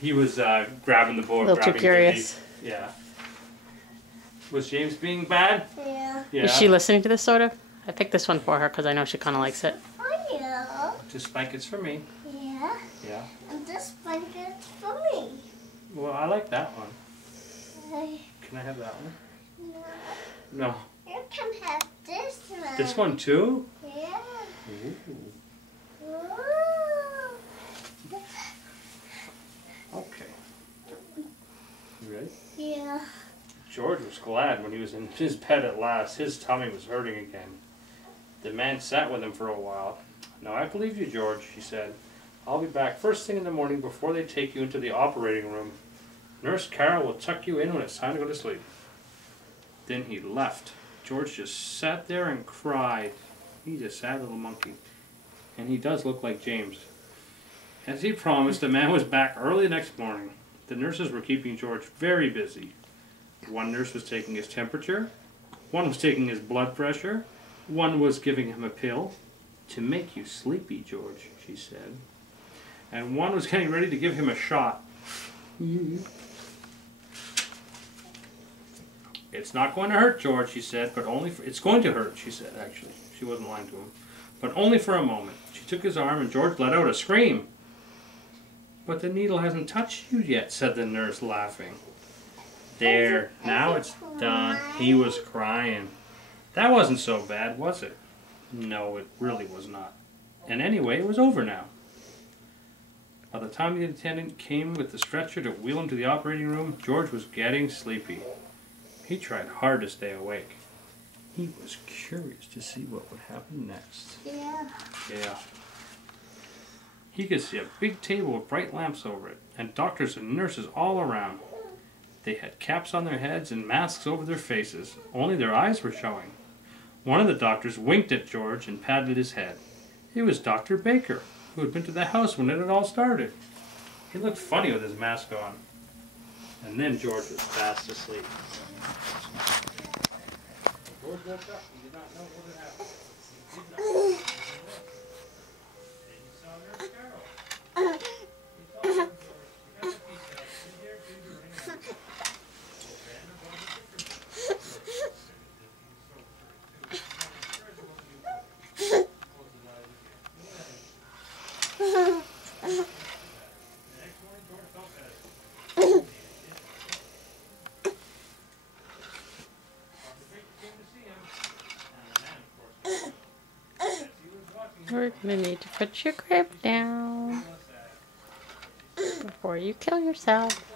He was grabbing the board. A little too curious. Yeah. Was James being bad? Yeah. Yeah. Is she listening to this soda? I picked this one for her because I know she kind of likes it. Oh, yeah. This blanket's for me. Yeah. Yeah. And this blanket's for me. Well, I like that one. I, Can I have that one? no. No. You can have this one. This one too? Yeah. Ooh. Ooh. Okay. You ready? Yeah. George was glad when he was in his bed at last. His tummy was hurting again. The man sat with him for a while. "Now I believe you, George," she said. "I'll be back first thing in the morning before they take you into the operating room. Nurse Carol will tuck you in when it's time to go to sleep." Then he left. George just sat there and cried. He's a sad little monkey. And he does look like James. As he promised, the man was back early the next morning. The nurses were keeping George very busy. One nurse was taking his temperature, one was taking his blood pressure, one was giving him a pill. "To make you sleepy, George," she said. And one was getting ready to give him a shot. "It's not going to hurt, George," she said, "but only for, it's going to hurt," she said, actually. She wasn't lying to him. "But only for a moment." She took his arm and George let out a scream. "But the needle hasn't touched you yet," said the nurse, laughing. "There, now it's done." He was crying. That wasn't so bad, was it? No, it really was not. And anyway, it was over now. By the time the attendant came with the stretcher to wheel him to the operating room, George was getting sleepy. He tried hard to stay awake. He was curious to see what would happen next. Yeah. Yeah. He could see a big table with bright lamps over it, and doctors and nurses all around. They had caps on their heads and masks over their faces, only their eyes were showing. One of the doctors winked at George and patted his head. It was Dr. Baker, who had been to the house when it had all started. He looked funny with his mask on. And then George was fast asleep. George woke up. He did not know what had happened. He did not know. And he saw Nurse Carol. He told her, "George, you got the piece out. You dare do your ring." We're gonna need to put your crib down before you kill yourself.